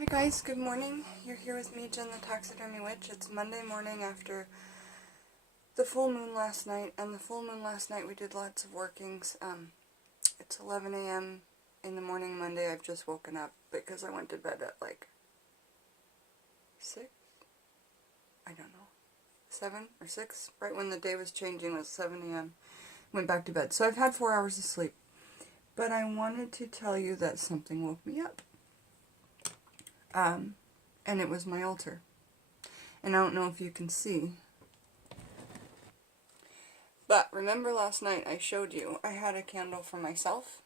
Hi guys, good morning. You're here with me, Jen the Taxidermy Witch. It's Monday morning after the full moon last night, and the full moon last night we did lots of workings. It's 11 a.m. in the morning Monday. I've just woken up because I went to bed at like 6? I don't know. 7 or 6? Right when the day was changing was 7 a.m. Went back to bed. So I've had 4 hours of sleep. But I wanted to tell you that something woke me up. And it was my altar. And I don't know if you can see. But remember last night I showed you I had a candle for myself,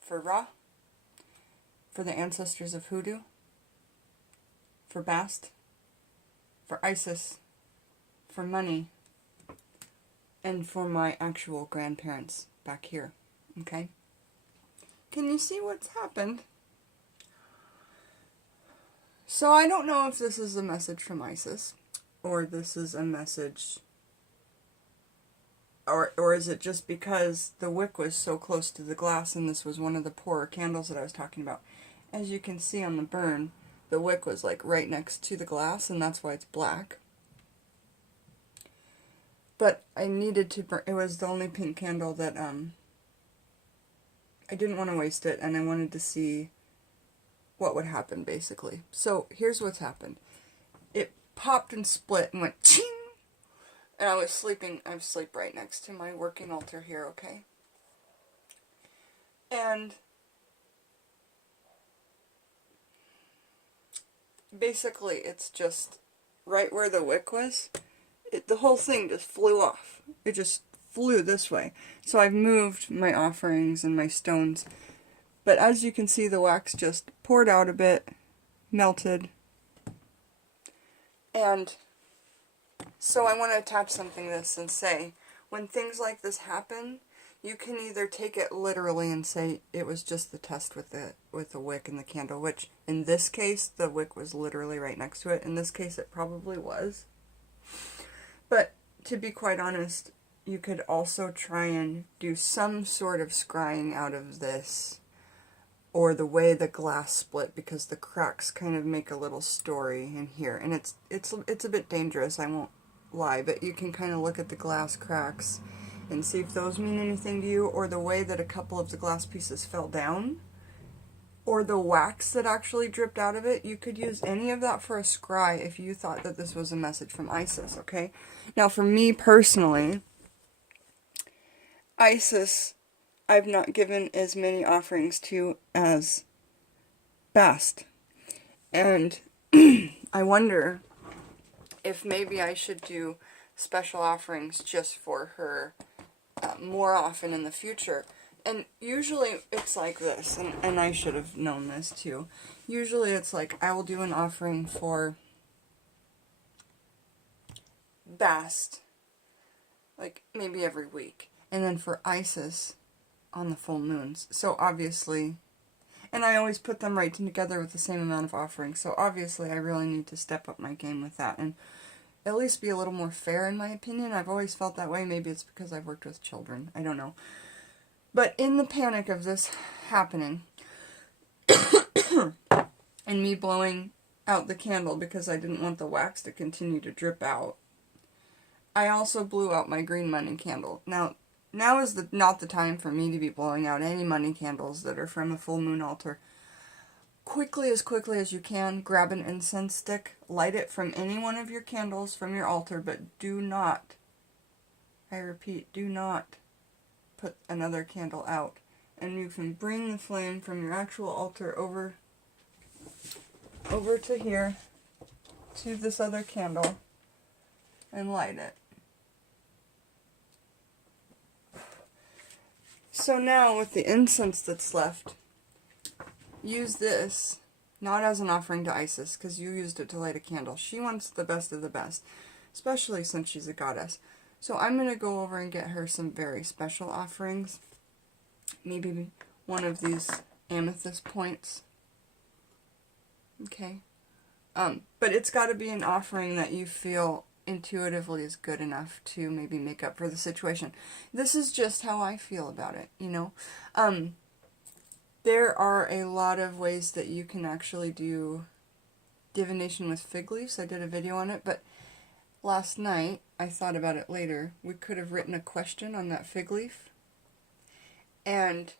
for Ra, for the ancestors of Hoodoo, for Bast, for Isis, for money, and for my actual grandparents back here. Okay? Can you see what's happened? So I don't know if this is a message from Isis, or this is a message, or is it just because the wick was so close to the glass and this was one of the poorer candles that I was talking about. As you can see on the burn, the wick was like right next to the glass, and that's why it's black. But I needed to burn, it was the only pink candle that I didn't want to waste it, and I wanted to see what would happen, basically. So here's what's happened. It popped and split and went ching, and I was sleeping. I sleep right next to my working altar here, okay? And basically it's just right where the wick was. The whole thing just flew off. It just flew this way. So I've moved my offerings and my stones. But as you can see, the wax just poured out a bit, melted. And so I want to attach something to this and say, when things like this happen, you can either take it literally and say it was just the test with the wick and the candle, which in this case, the wick was literally right next to it. In this case, it probably was. But to be quite honest, you could also try and do some sort of scrying out of this, or the way the glass split, because the cracks kind of make a little story in here, and it's a bit dangerous, I won't lie, but you can kind of look at the glass cracks and see if those mean anything to you, or the way that a couple of the glass pieces fell down, or the wax that actually dripped out of it. You could use any of that for a scry if you thought that this was a message from Isis, okay? Now for me personally, Isis, I've not given as many offerings to as Bast. And I wonder if maybe I should do special offerings just for her more often in the future. And usually it's like this, and I should have known this too. Usually it's like I will do an offering for Bast, like maybe every week. And then for Isis on the full moons. So obviously, and I always put them right together with the same amount of offerings. So obviously I really need to step up my game with that and at least be a little more fair, in my opinion. I've always felt that way. Maybe it's because I've worked with children. I don't know. But in the panic of this happening and me blowing out the candle because I didn't want the wax to continue to drip out, I also blew out my green money candle. Now is not the time for me to be blowing out any money candles that are from a full moon altar. Quickly as you can, grab an incense stick, light it from any one of your candles from your altar, but do not, I repeat, do not put another candle out. And you can bring the flame from your actual altar over to here, to this other candle, and light it. So now, with the incense that's left, use this, not as an offering to Isis, because you used it to light a candle. She wants the best of the best, especially since she's a goddess. So I'm going to go over and get her some very special offerings. Maybe one of these amethyst points. Okay. But it's got to be an offering that you feel intuitively is good enough to maybe make up for the situation. This is just how I feel about it, you know. There are a lot of ways that you can actually do divination with fig leaves. I did a video on it, but last night, I thought about it later. We could have written a question on that fig leaf, and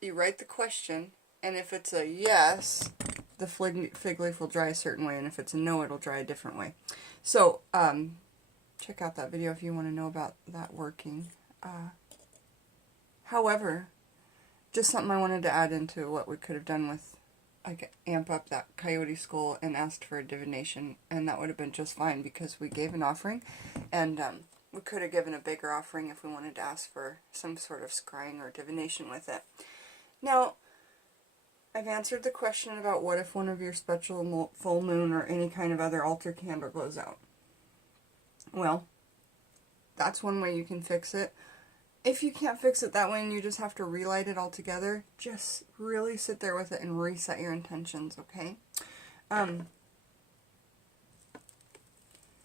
you write the question, and if it's a yes, the fig leaf will dry a certain way, and if it's a no, it'll dry a different way. So, check out that video if you want to know about that working. However, just something I wanted to add into what we could have done with, like, amp up that coyote skull and asked for a divination, and that would have been just fine because we gave an offering, and we could have given a bigger offering if we wanted to ask for some sort of scrying or divination with it. Now, I've answered the question about what if one of your special full moon or any kind of other altar candle goes out. Well, that's one way you can fix it. If you can't fix it that way and you just have to relight it altogether, just really sit there with it and reset your intentions, okay?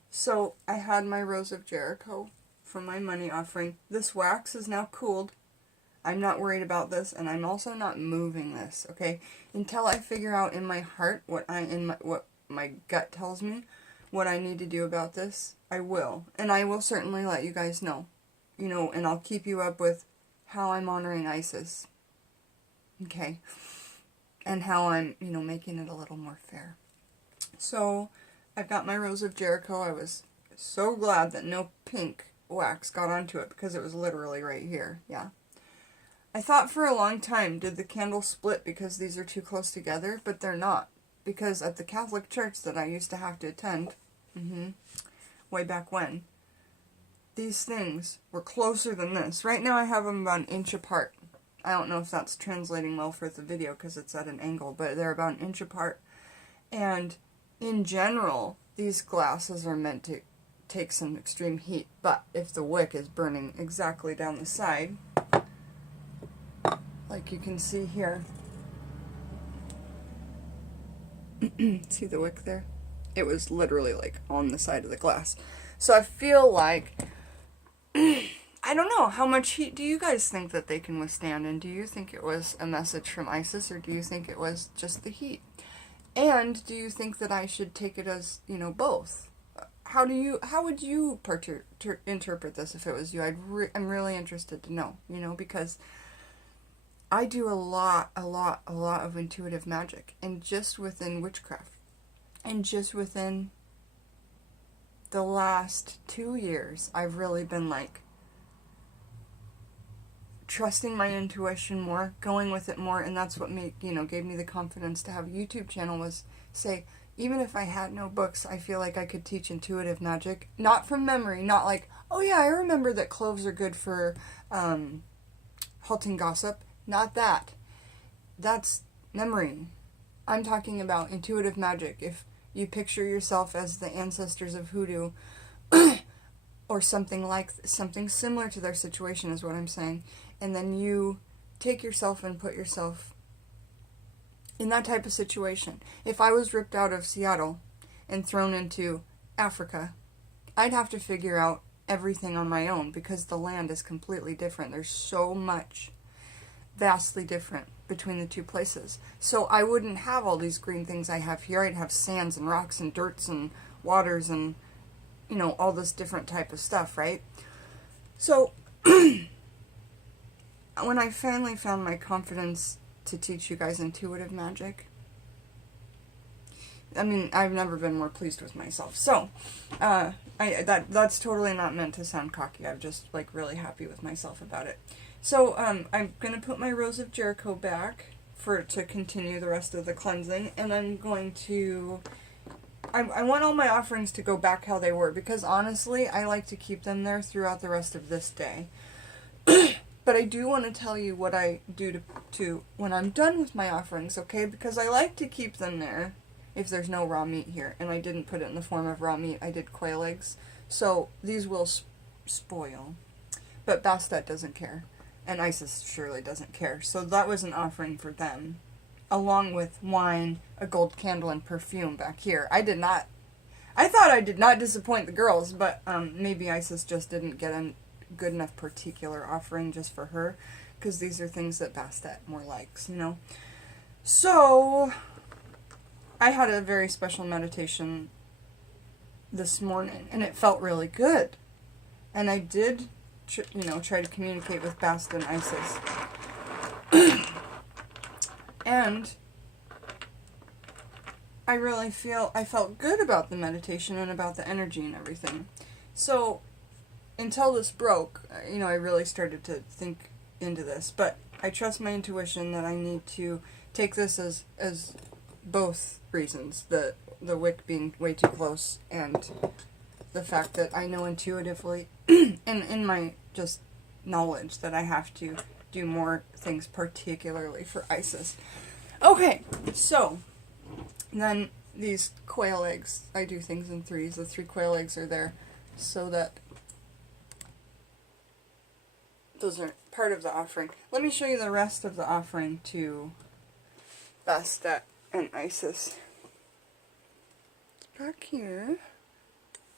So, I had my Rose of Jericho from my money offering. This wax is now cooled. I'm not worried about this, and I'm also not moving this, okay? Until I figure out in my heart what my gut tells me, what I need to do about this, I will. And I will certainly let you guys know. You know, and I'll keep you up with how I'm honoring Isis. Okay? And how I'm, you know, making it a little more fair. So, I've got my Rose of Jericho. I was so glad that no pink wax got onto it because it was literally right here. Yeah. I thought for a long time, did the candle split because these are too close together? But they're not. Because at the Catholic church that I used to have to attend, way back when, these things were closer than this. Right now I have them about an inch apart. I don't know if that's translating well for the video because it's at an angle, but they're about an inch apart. And in general, these glasses are meant to take some extreme heat, but if the wick is burning exactly down the side, like you can see here, see the wick there? It was literally like on the side of the glass. So I feel like, I don't know, how much heat do you guys think that they can withstand? And do you think it was a message from Isis, or do you think it was just the heat? And do you think that I should take it as, you know, both? How would you interpret this if it was you? I'm really interested to know, you know, because I do a lot of intuitive magic, and just within witchcraft, and just within the last 2 years, I've really been like trusting my intuition more, going with it more, and that's what gave me the confidence to have a YouTube channel, was say, even if I had no books, I feel like I could teach intuitive magic, not from memory, not like, oh yeah, I remember that cloves are good for halting gossip, not that. That's memory. I'm talking about intuitive magic. If you picture yourself as the ancestors of hoodoo, or something similar to their situation is what I'm saying, and then you take yourself and put yourself in that type of situation. If I was ripped out of Seattle and thrown into Africa, I'd have to figure out everything on my own because the land is completely different. There's so much vastly different between the two places. So I wouldn't have all these green things I have here. I'd have sands and rocks and dirts and waters and, you know, all this different type of stuff, right? So when I finally found my confidence to teach you guys intuitive magic, I mean, I've never been more pleased with myself. So, that's totally not meant to sound cocky. I'm just, like, really happy with myself about it. So, I'm going to put my Rose of Jericho back to continue the rest of the cleansing, and I'm going to... I want all my offerings to go back how they were, because honestly, I like to keep them there throughout the rest of this day. But I do want to tell you what I do to when I'm done with my offerings, okay? Because I like to keep them there if there's no raw meat here. And I didn't put it in the form of raw meat. I did quail eggs. So these will spoil. But Bastet doesn't care. And Isis surely doesn't care. So that was an offering for them. Along with wine, a gold candle, and perfume back here. I thought I did not disappoint the girls, but maybe Isis just didn't get a good enough particular offering just for her. because these are things that Bastet more likes, you know. So, I had a very special meditation this morning, and it felt really good. And I did, try to communicate with Bastet and Isis. And I felt good about the meditation and about the energy and everything. So, until this broke, I really started to think into this. But I trust my intuition that I need to take this as both reasons. The wick being way too close, and the fact that I know intuitively, and in my just knowledge, that I have to do more things, particularly for Isis. Okay, so then these quail eggs, I do things in threes. The 3 quail eggs are there so that those are part of the offering. Let me show you the rest of the offering to Bastet and Isis. Back here,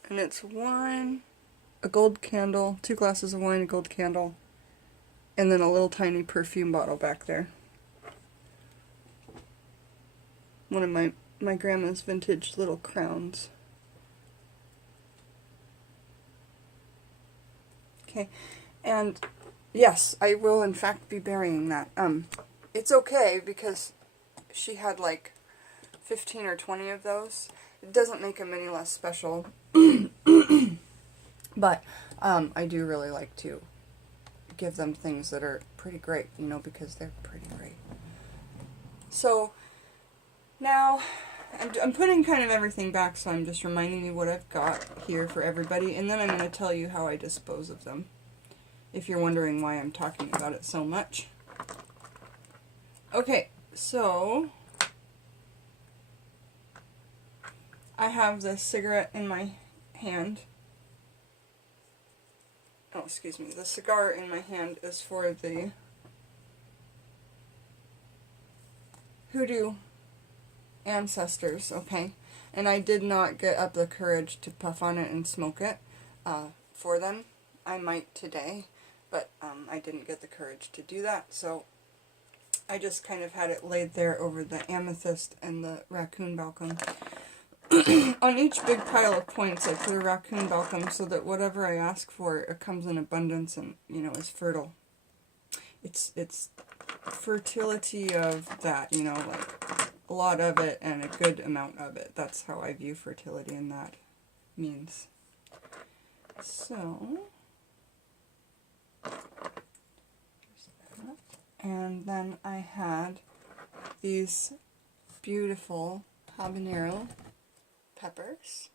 and it's wine, a gold candle, 2 glasses of wine, a gold candle, and then a little tiny perfume bottle back there. One of my grandma's vintage little crowns. Okay, and yes, I will in fact be burying that. It's okay because she had like 15 or 20 of those. It doesn't make them any less special. But I do really like to give them things that are pretty great, because they're pretty great. So now I'm putting kind of everything back, so I'm just reminding you what I've got here for everybody, and then I'm going to tell you how I dispose of them, if you're wondering why I'm talking about it so much. Okay, so I have this cigarette in my hand. Oh, excuse me. The cigar in my hand is for the hoodoo ancestors, okay? And I did not get up the courage to puff on it and smoke it for them. I might today, but I didn't get the courage to do that, so I just kind of had it laid there over the amethyst and the raccoon balcony. On each big pile of points, I put a raccoon balcony so that whatever I ask for, it comes in abundance and, is fertile. It's fertility of that, like a lot of it and a good amount of it. That's how I view fertility, and that means. So, and then I had these beautiful habanero peppers.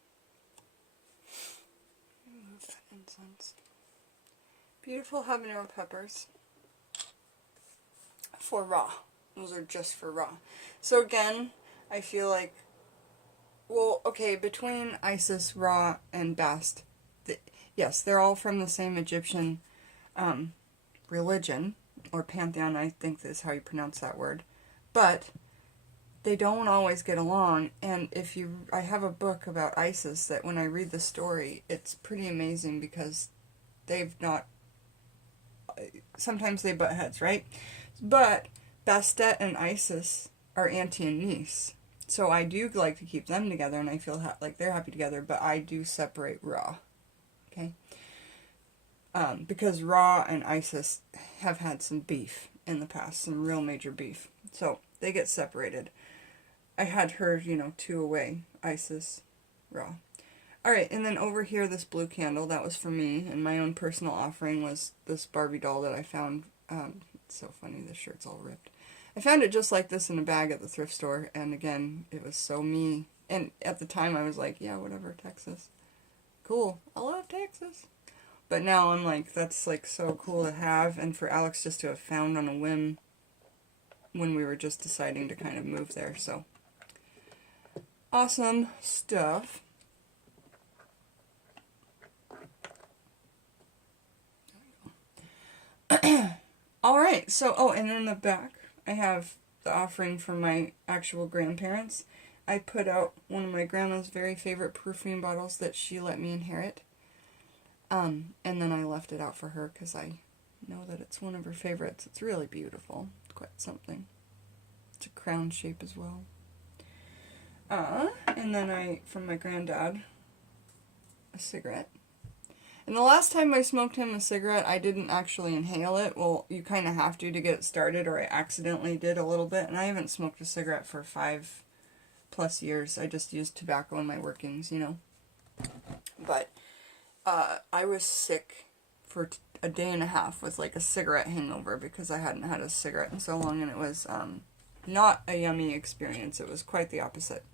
Move that incense. Beautiful habanero peppers for raw. Those are just for raw. So again, I feel like, well, okay, between Isis, Ra, and Bast, yes, they're all from the same Egyptian religion, or pantheon, I think is how you pronounce that word, but they don't always get along. And I have a book about Isis that when I read the story, it's pretty amazing because sometimes they butt heads, right? But Bastet and Isis are auntie and niece. So I do like to keep them together, and I feel like they're happy together, but I do separate Ra. Okay? Because Ra and Isis have had some beef in the past, some real major beef. So they get separated. I had her, 2 away. Isis, Ra. Alright, and then over here, this blue candle, that was for me, and my own personal offering was this Barbie doll that I found. It's so funny, the shirt's all ripped. I found it just like this in a bag at the thrift store, and again, it was so me. And at the time, I was like, yeah, whatever, Texas. Cool. I love Texas. But now I'm like, that's like so cool to have, and for Alex just to have found on a whim when we were just deciding to kind of move there, so. Awesome stuff. Alright, so, and in the back, I have the offering from my actual grandparents. I put out one of my grandma's very favorite perfume bottles that she let me inherit. And then I left it out for her because I know that it's one of her favorites. It's really beautiful. It's quite something. It's a crown shape as well. And then from my granddad, a cigarette. And the last time I smoked him a cigarette, I didn't actually inhale it. Well, you kind of have to get it started, or I accidentally did a little bit. And I haven't smoked a cigarette for 5+ years. I just used tobacco in my workings, you know. But I was sick for a day and a half with like a cigarette hangover because I hadn't had a cigarette in so long, and it was not a yummy experience. It was quite the opposite.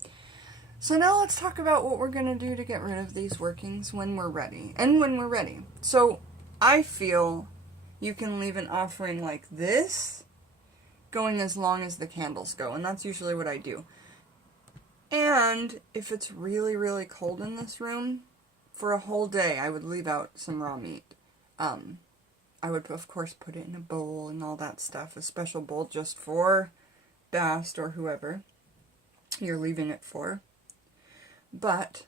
So now let's talk about what we're going to do to get rid of these workings when we're ready. And when we're ready. So I feel you can leave an offering like this going as long as the candles go. And that's usually what I do. And if it's really, really cold in this room, for a whole day I would leave out some raw meat. I would, of course, put it in a bowl and all that stuff. A special bowl just for Bast or whoever you're leaving it for. But,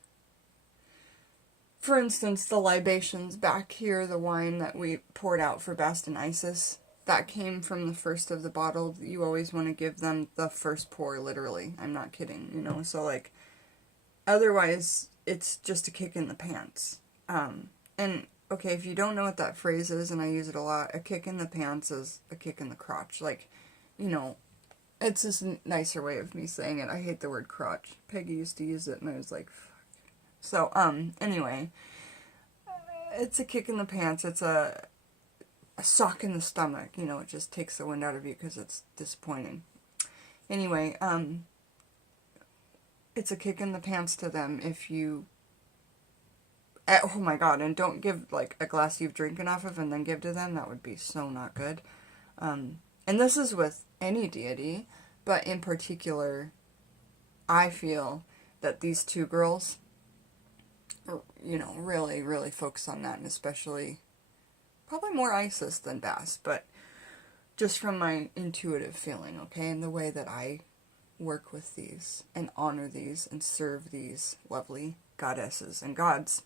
for instance, the libations back here, the wine that we poured out for Bast and Isis, that came from the first of the bottle. You always want to give them the first pour, literally. I'm not kidding, you know. So, like, otherwise, it's just a kick in the pants. And, okay, if you don't know what that phrase is, and I use it a lot, a kick in the pants is a kick in the crotch. Like, you know, it's just a nicer way of me saying it. I hate the word crotch. Peggy used to use it, and I was like, fuck. So, anyway, it's a kick in the pants. It's a sock in the stomach. You know, it just takes the wind out of you because it's disappointing. Anyway, it's a kick in the pants to them if you... Oh my god, and don't give, like, a glass you've drinking off of and then give to them. That would be so not good. And this is with any deity, but in particular, I feel that these two girls, you know, really, really focus on that, and especially, probably more Isis than Bast, but just from my intuitive feeling, okay, and the way that I work with these, and honor these, and serve these lovely goddesses and gods,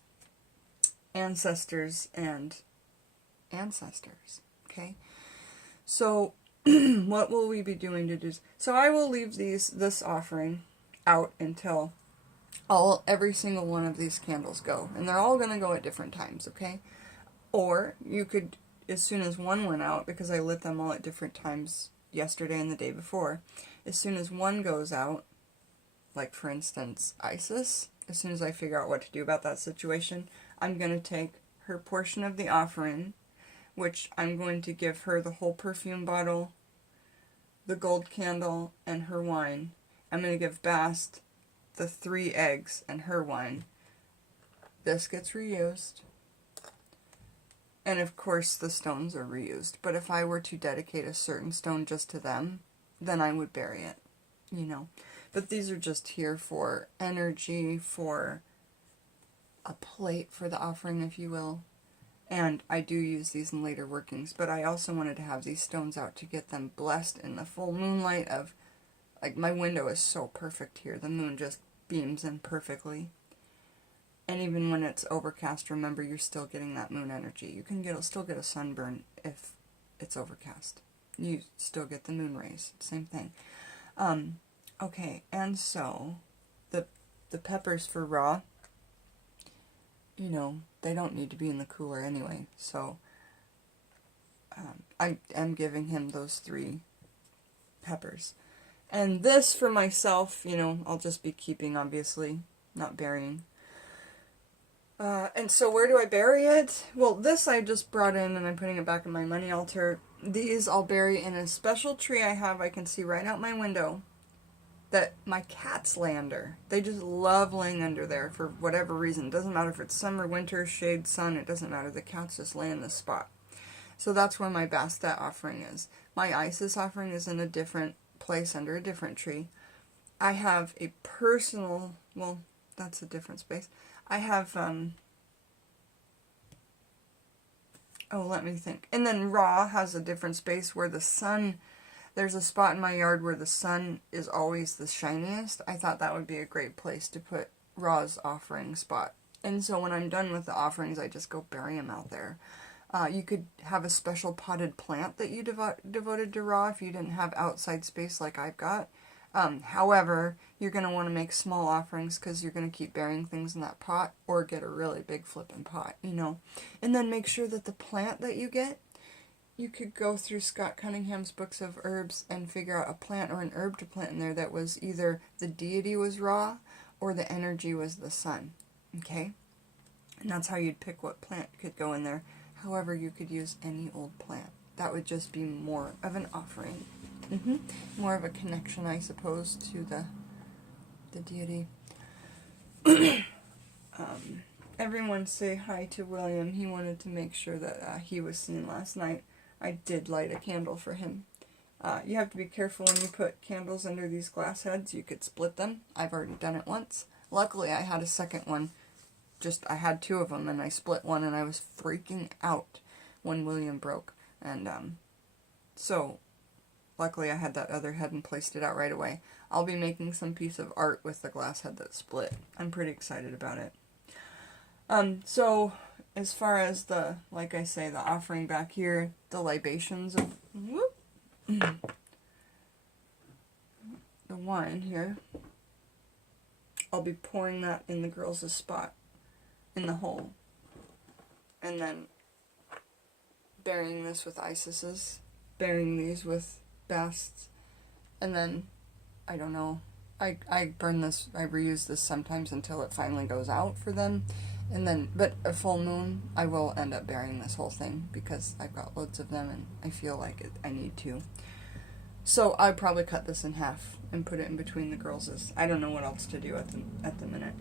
ancestors, and ancestors, okay? So, what will we be doing to do? So I will leave this offering out until every single one of these candles go. And they're all going to go at different times, okay? Or you could, as soon as one went out, because I lit them all at different times yesterday and the day before, as soon as one goes out, like for instance Isis, as soon as I figure out what to do about that situation, I'm going to take her portion of the offering, which I'm going to give her the whole perfume bottle, the gold candle, and her wine. I'm going to give Bast the 3 eggs and her wine. This gets reused. And of course the stones are reused. But if I were to dedicate a certain stone just to them, then I would bury it, you know. But these are just here for energy, for a plate for the offering, if you will. And I do use these in later workings, but I also wanted to have these stones out to get them blessed in the full moonlight of, like, my window is so perfect here. The moon just beams in perfectly. And even when it's overcast, remember, you're still getting that moon energy. You can still get a sunburn if it's overcast. You still get the moon rays. Same thing. Okay, and so the peppers for raw, you know, they don't need to be in the cooler anyway, so I'm giving him those 3 peppers. And this for myself, you know, I'll just be keeping, obviously, not burying. And so where do I bury it? Well, this I just brought in and I'm putting it back in my money altar. These I'll bury in a special tree I can see right out my window that my cats lay under. They just love laying under there for whatever reason. It doesn't matter if it's summer, winter, shade, sun, it doesn't matter. The cats just lay in this spot. So that's where my Bastet offering is. My Isis offering is in a different place under a different tree. I have a personal, well, that's a different space. I have, let me think. And then Ra has a different space where the sun, there's a spot in my yard where the sun is always the shiniest. I thought that would be a great place to put Ra's offering spot. And so when I'm done with the offerings, I just go bury them out there. You could have a special potted plant that you devoted to raw if you didn't have outside space like I've got. However, you're going to want to make small offerings because you're going to keep burying things in that pot, or get a really big flippin' pot, you know. And then make sure that the plant that you get, you could go through Scott Cunningham's books of herbs and figure out a plant or an herb to plant in there that was either the deity was Ra or the energy was the sun. Okay? And that's how you'd pick what plant could go in there. However, you could use any old plant. That would just be more of an offering. More of a connection, I suppose, to the deity. Everyone say hi to William. He wanted to make sure that he was seen last night. I did light a candle for him. You have to be careful when you put candles under these glass heads. You could split them. I've already done it once. Luckily, I had a second one. I had two of them, and I split one, and I was freaking out when William broke. And so, luckily, I had that other head and placed it out right away. I'll be making some piece of art with the glass head that split. I'm pretty excited about it. So, as far as the, like I say, the offering back here, the libations of, the wine here, I'll be pouring that in the girls' spot, in the hole, and then burying this with Isis's, burying these with Basts, and then, I don't know, I burn this, I reuse this sometimes until it finally goes out for them. And then, but a full moon, I will end up burying this whole thing because I've got loads of them and I feel like I need to. So I'll probably cut this in half and put it in between the girls'. I don't know what else to do at the minute.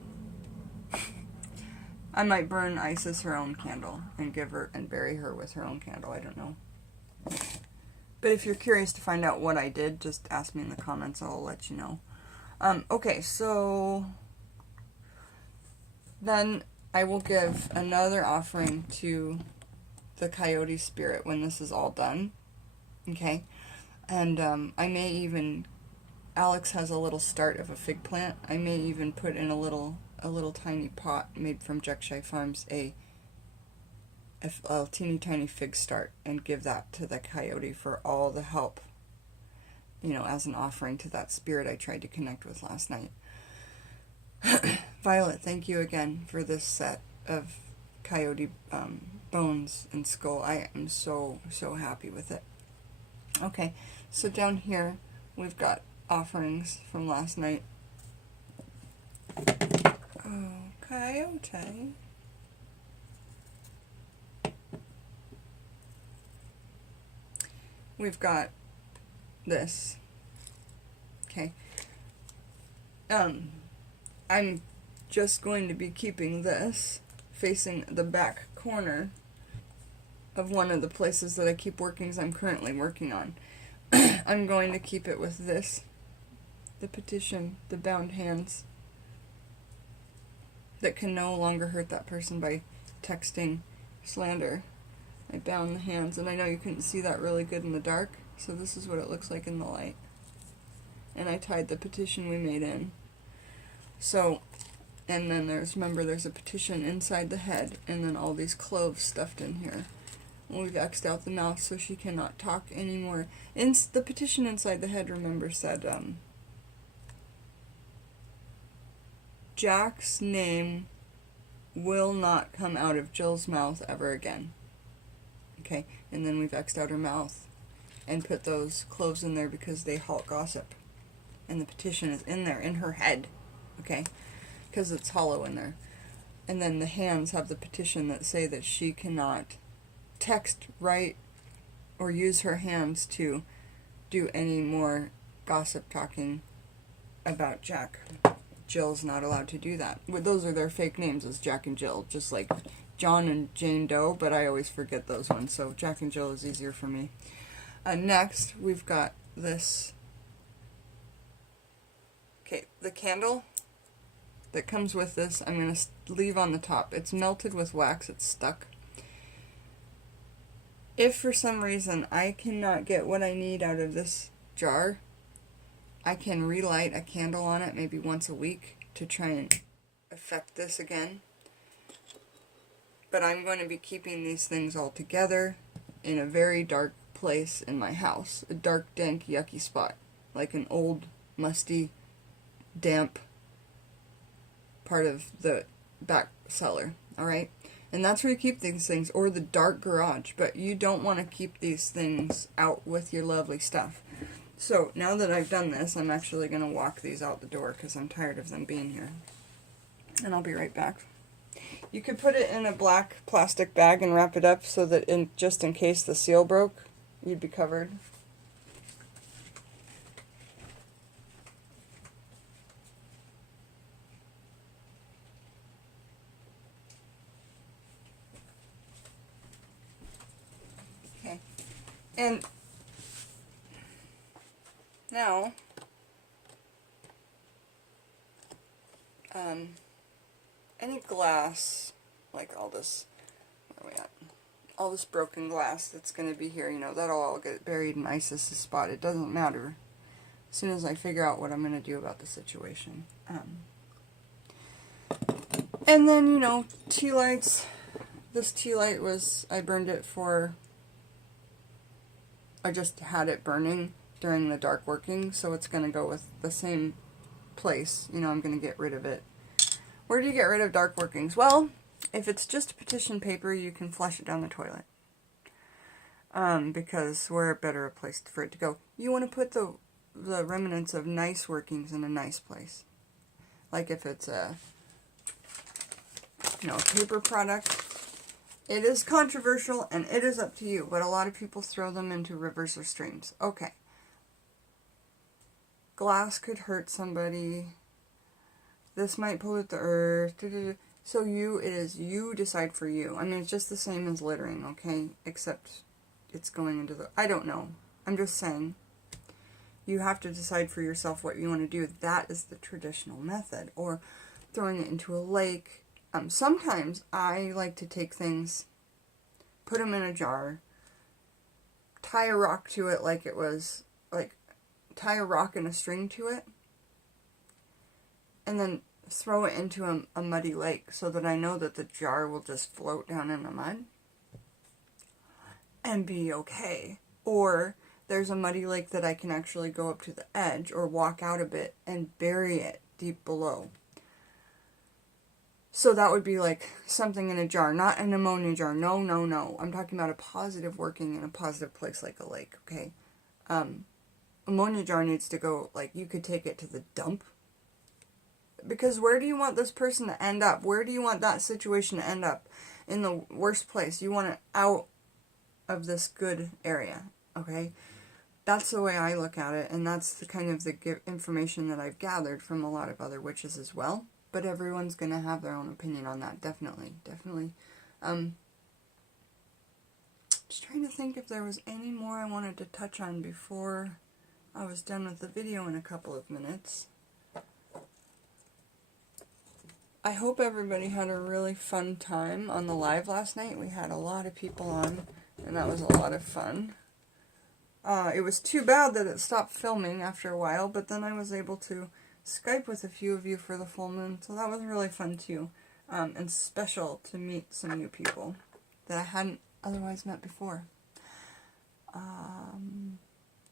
I might burn Isis her own candle and give her and bury her with her own candle. I don't know. But if you're curious to find out what I did, just ask me in the comments. I'll let you know. Okay, so then I will give another offering to the coyote spirit when this is all done. Okay? And I may even, Alex has a little start of a fig plant. I may even put in a little tiny pot made from Jackshire Farms, a teeny tiny fig start, and give that to the coyote for all the help, you know, as an offering to that spirit I tried to connect with last night. Violet, thank you again for this set of coyote bones and skull. I am so happy with it. Okay, so down here we've got offerings from last night. Oh, coyote. We've got this. Okay. I'm just going to be keeping this facing the back corner of one of the places that I keep workings I'm currently working on. I'm going to keep it with this, the petition, the bound hands that can no longer hurt that person by texting slander. I bound the hands, and I know you couldn't see that really good in the dark, so this is what it looks like in the light. And I tied the petition we made in. So, and then remember there's a petition inside the head, and then all these cloves stuffed in here. We've X'd out the mouth so she cannot talk anymore. The petition inside the head, remember, said, Jack's name will not come out of Jill's mouth ever again. Okay, and then we've X'd out her mouth and put those cloves in there because they halt gossip. And the petition is in there, in her head, okay, because it's hollow in there. And then the hands have the petition that say that she cannot text, write, or use her hands to do any more gossip talking about Jack. Jill's not allowed to do that. Well, those are their fake names, is Jack and Jill, just like John and Jane Doe, but I always forget those ones, so Jack and Jill is easier for me. Next, we've got this. Okay, the candle that comes with this, I'm going to leave on the top. It's melted with wax, it's stuck. If for some reason I cannot get what I need out of this jar, I can relight a candle on it maybe once a week to try and affect this again. but I'm going to be keeping these things all together in a very dark place in my house. A dark, dank, yucky spot. Like an old, musty, damp part of the back cellar. Alright? And that's where you keep these things, or the dark garage. But you don't want to keep these things out with your lovely stuff. So, now that I've done this, I'm actually going to walk these out the door because I'm tired of them being here. And I'll be right back. You could put it in a black plastic bag and wrap it up so that just in case the seal broke, you'd be covered. Okay. And now, any glass, like all this, where are we at? All this broken glass that's going to be here, you know, that'll all get buried in Isis's spot. It doesn't matter. As soon as I figure out what I'm going to do about the situation. And then, you know, tea lights. This tea light was, I burned it for, I just had it burning during the dark working, so it's going to go with the same place. You know, I'm going to get rid of it. Where do you get rid of dark workings? Well, if it's just petition paper, you can flush it down the toilet. Because where a better place for it to go. You want to put the remnants of nice workings in a nice place. Like if it's a, you know, paper product. It is controversial and it is up to you, but a lot of people throw them into rivers or streams. Okay. Glass could hurt somebody. This might pollute the earth. So you decide for you. I mean, it's just the same as littering, okay? Except it's going into the, I don't know. I'm just saying. You have to decide for yourself what you want to do. That is the traditional method. Or throwing it into a lake. Sometimes I like to take things, put them in a jar, tie a rock to it like it was, like, tie a rock and a string to it, and then throw it into a muddy lake so that I know that the jar will just float down in the mud and be okay. Or there's a muddy lake that I can actually go up to the edge or walk out a bit and bury it deep below. So that would be like something in a jar, not an ammonia jar. No, no, no. I'm talking about a positive working in a positive place like a lake, okay? Ammonia jar needs to go, like, you could take it to the dump. Because where do you want this person to end up? Where do you want that situation to end up? In the worst place. You want it out of this good area, okay? That's the way I look at it, and that's the kind of the information that I've gathered from a lot of other witches as well. But everyone's going to have their own opinion on that, definitely, definitely. Just trying to think if there was any more I wanted to touch on before I was done with the video in a couple of minutes. I hope everybody had a really fun time on the live last night. We had a lot of people on, and that was a lot of fun. It was too bad that it stopped filming after a while, but then I was able to Skype with a few of you for the full moon, so that was really fun too. And special to meet some new people that I hadn't otherwise met before.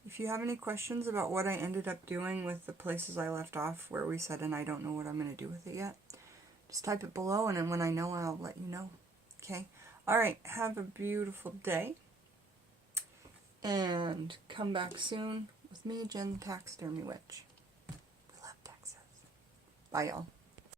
If you have any questions about what I ended up doing with the places I left off where we said, and I don't know what I'm going to do with it yet, just type it below, and then when I know, I'll let you know. Okay? Alright, have a beautiful day. And come back soon with me, Jen, the Taxidermy Witch. We love Texas. Bye, y'all.